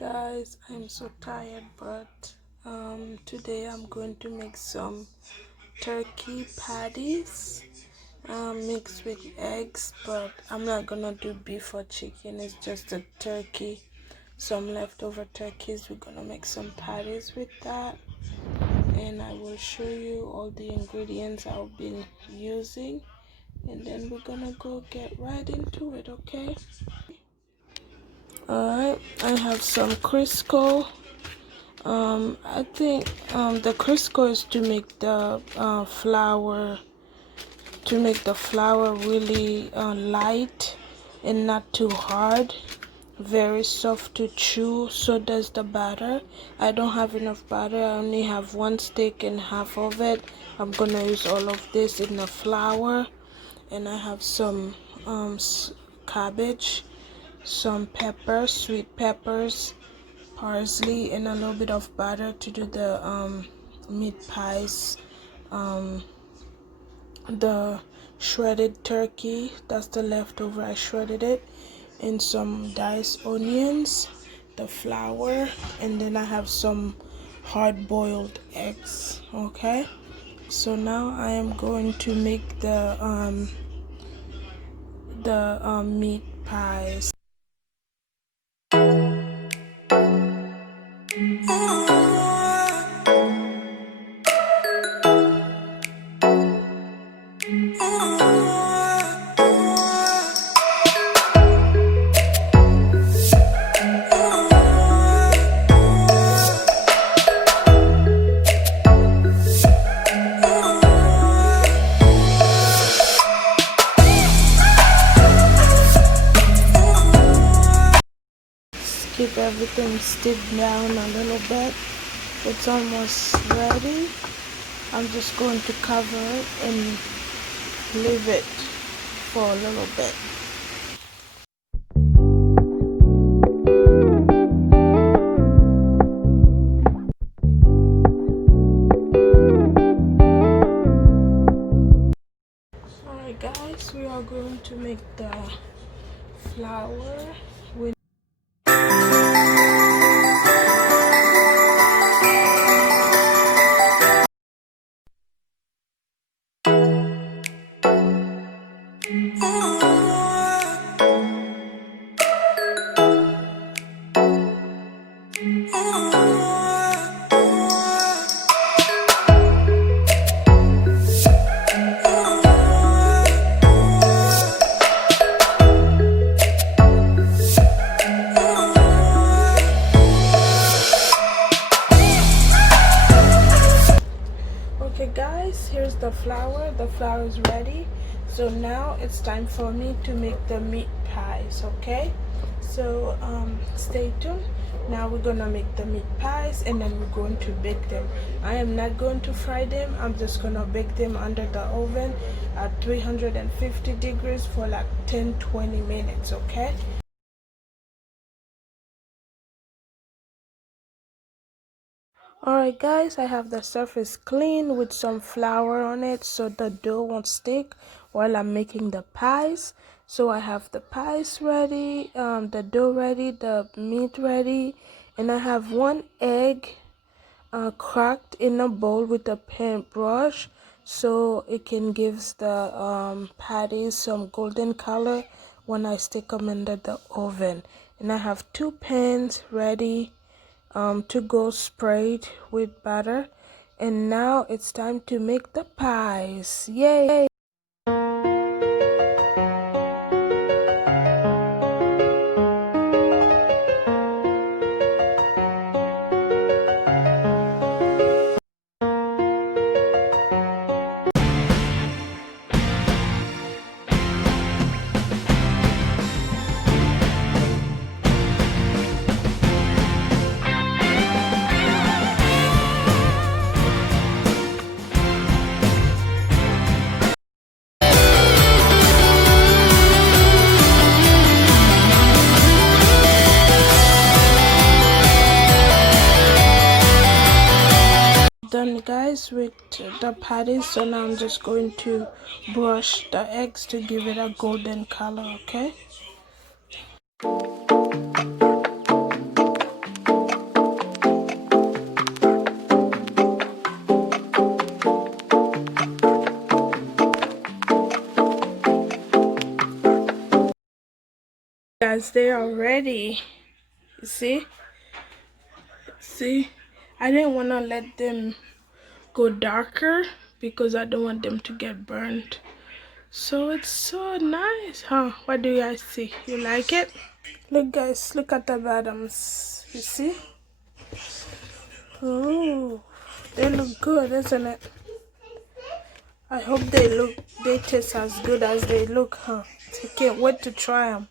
Guys, I'm so tired, but today I'm going to make some turkey patties mixed with eggs, but I'm not gonna do beef or chicken. It's just a turkey, some leftover turkeys. We're gonna make some patties with that, and I will show you all the ingredients I've been using, and then we're gonna go get right into it. Okay. Alright, I have some Crisco. I think the Crisco is to make the flour really light and not too hard, very soft to chew. So does the butter. I don't have enough butter. I only have one stick and half of it. I'm gonna use all of this in the flour, and I have some cabbage, some peppers, sweet peppers, parsley, and a little bit of butter to do the meat pies. The shredded turkey, that's the leftover, I shredded it, and some diced onions, the flour, and then I have some hard-boiled eggs. Okay, so now I am going to make the meat pies. Keep everything stick down a little bit. It's almost ready. I'm just going to cover it and leave it for a little bit. Alright guys, we are going to make the flour with guys, here's the flour. The flour is ready. So now it's time for me to make the meat pies. Okay, so stay tuned. Now we're gonna make the meat pies, and then we're going to bake them. I am not going to fry them. I'm just gonna bake them under the oven at 350 degrees for like 10-20 minutes. Okay. Alright guys, I have the surface clean with some flour on it so the dough won't stick while I'm making the pies. So I have the pies ready, the dough ready, the meat ready, and I have one egg cracked in a bowl with a paintbrush so it can give the patties some golden color when I stick them under the oven. And I have two pans ready to go sprayed with butter, and now it's time to make the pies. Yay! Done guys with the patties, so now I'm just going to brush the eggs to give it a golden color. Okay. guys, they are ready. You see? See? I didn't want to let them go darker because I don't want them to get burned. So it's so nice, huh? What do you guys see? You like it? Look guys, look at the bottoms. You see? Oh, they look good, isn't it? I hope they taste as good as they look, huh? I can't wait to try them.